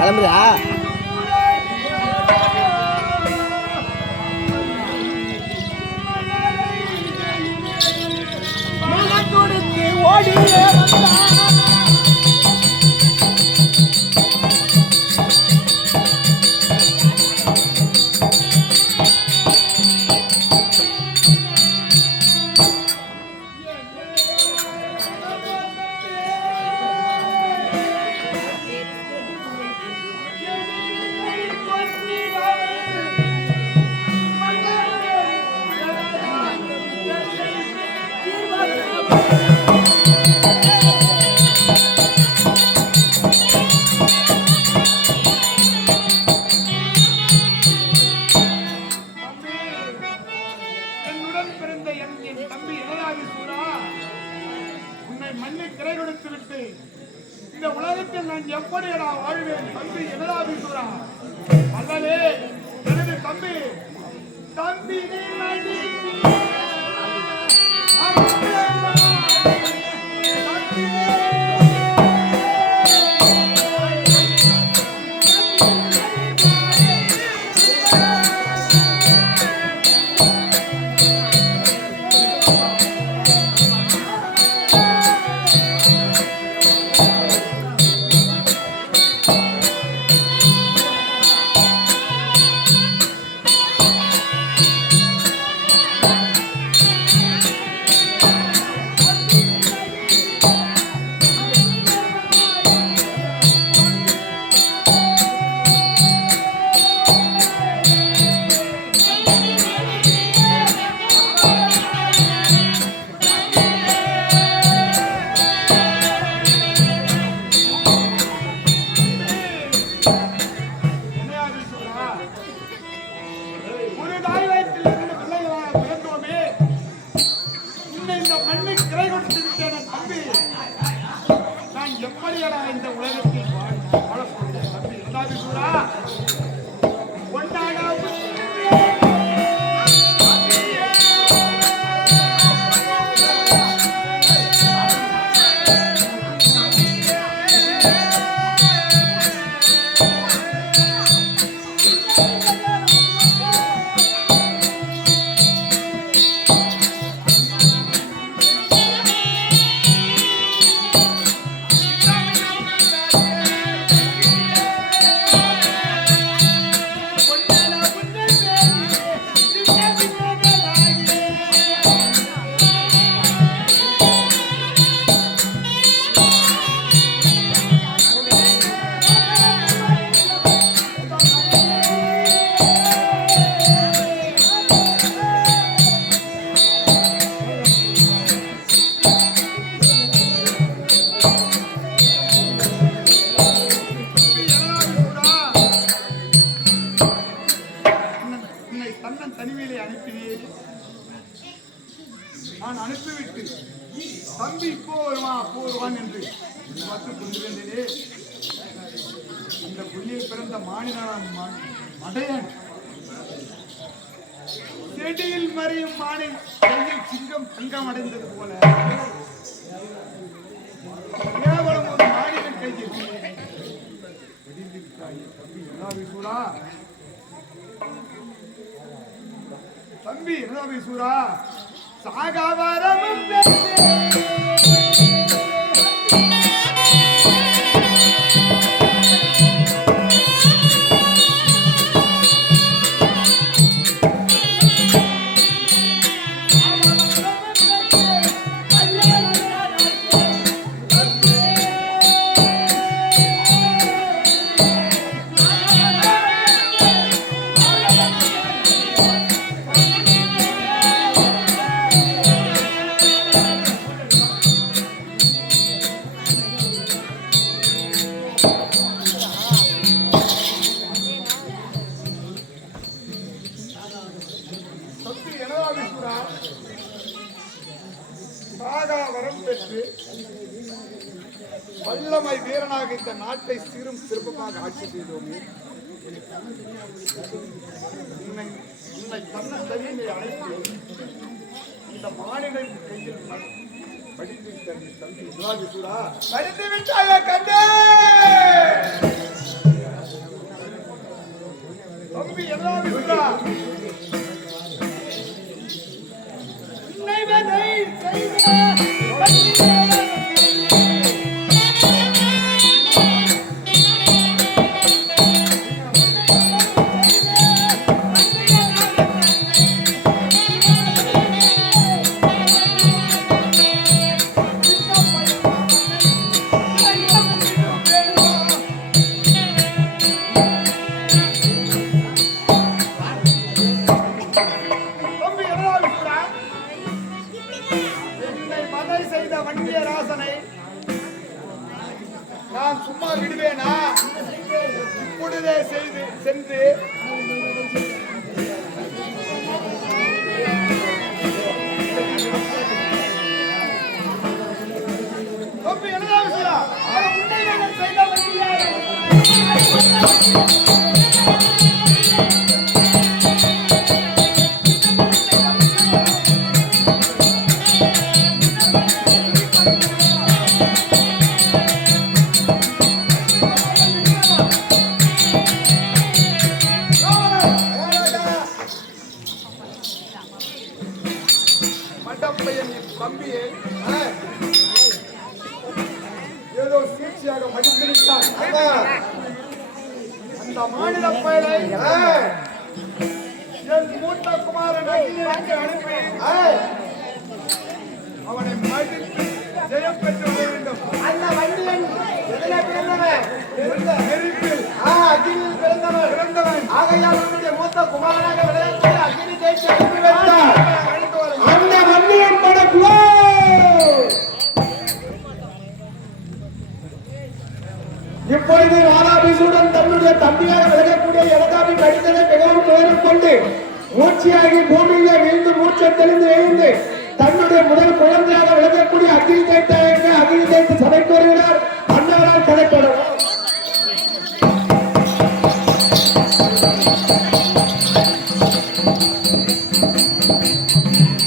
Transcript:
கிளம்புதா? மனதுடுத்து ஓடியே தம்பி, என்னுடன் பிறந்த தம்பி மண்ணை கொடுத்து விட்டேன் தம்பி. நான் எப்படியடா இந்த உலகத்தில் வாழ சொல்றேன் தம்பி. இருந்தாலும் கூட வருவான் என்று பார்த்து கொண்டிருந்ததே இந்த புள்ளியில் பிறந்த மாநிலம் மடையன். செடியில் மறையும் மானை சிங்கம் தங்கம் அடைந்தது போல. கேவலம் ஒரு மாநிலம் கையில் தம்பி தம்பி எல்லா சாகாவாரம் பத்து எனதாவது பேசுறா சாகா வரம் பெற்று வல்லமை வீரனாக இந்த நாட்டை சீரும் சிறப்புமாக ஆட்சி செய்தோமே. உன்னை உன்னை தன்ன தனியை அழைத்து இந்த மாநிலம் கையில் படித்து விட்ட நீ தம்பி எல்லாம் சூடா கண்டே! இப்பொழுதே செய்து சென்று சீழ்ச்சியாக மடிந்திருக்கான் அந்த மாநில பயலை என் மூத்த குமாரன் அனுப்பி அவனை மடித்து ஜெயம் பெற்று வேண்டும். அந்த வண்டியன் பிறந்தவன். அக்கினியில் பிறந்தவன். பிறந்தவன். ஆகையால் நம்முடைய மூத்த குமாரனாக விளையாட்டு அக்கினி தேய்ச்சி அனுப்பி தன்னுடைய தம்பியாக விலகக்கூடிய எலகாபி மனிதனை மிகவும் துயரம் கொண்டு மூச்சியாகி பூமியிலே வீழ்ந்து மூச்சை தெளிந்து எழுந்து தன்னுடைய முதல் குழந்தை